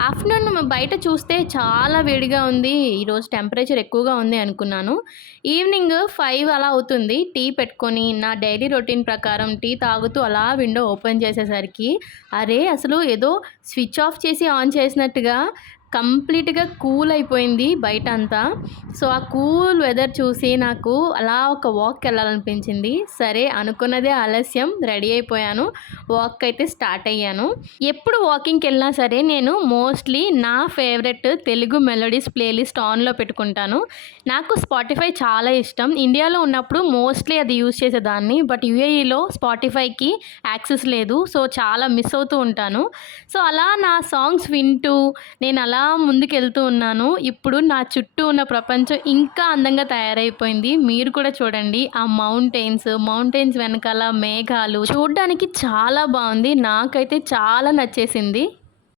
Afternoon బయట చూస్తే చాలా వేడిగా ఉంది. ఈరోజు టెంపరేచర్ ఎక్కువగా ఉంది అనుకున్నాను. ఈవినింగ్ 5 అలా అవుతుంది. టీ పెట్టుకొని నా డైలీ రొటీన్ ప్రకారం టీ తాగుతూ అలా విండో ఓపెన్ చేసేసరికి అసలు ఏదో స్విచ్ ఆఫ్ చేసి ఆన్ చేసినట్టుగా కంప్లీట్‌గా కూల్ అయిపోయింది బయటంతా. సో, ఆ కూల్ వెదర్ చూసి నాకు అలా ఒక వాక్‌కెళ్ళాలనిపించింది. సరే అనుకున్నదే ఆలస్యం రెడీ అయిపోయాను. వాక్కయితే స్టార్ట్ అయ్యాను. ఎప్పుడు వాకింగ్‌కెళ్ళినా సరే నేను మోస్ట్‌లీ నా ఫేవరెట్ తెలుగు మెలోడీస్ ప్లేలిస్ట్ ఆన్‌లో పెట్టుకుంటాను. నాకు స్పాటిఫై చాలా ఇష్టం. ఇండియాలో ఉన్నప్పుడు మోస్ట్‌లీ అది యూజ్ చేసేదాన్ని. బట్ యూఏఈలో స్పాటిఫైకి యాక్సెస్ లేదు. సో, చాలా మిస్ అవుతూ ఉంటాను. సో, అలా నా సాంగ్స్ వింటూ నేనలా ముందుకెళ్తూ ఉన్నాను. ఇప్పుడు నా చుట్టూ ఉన్న ప్రపంచం ఇంకా అందంగా తయారైపోయింది. మీరు కూడా చూడండి. ఆ మౌంటైన్స్ వెనకాల మేఘాలు చూడ్డానికి చాలా బావుంది. నాకైతే చాలా నచ్చేసింది.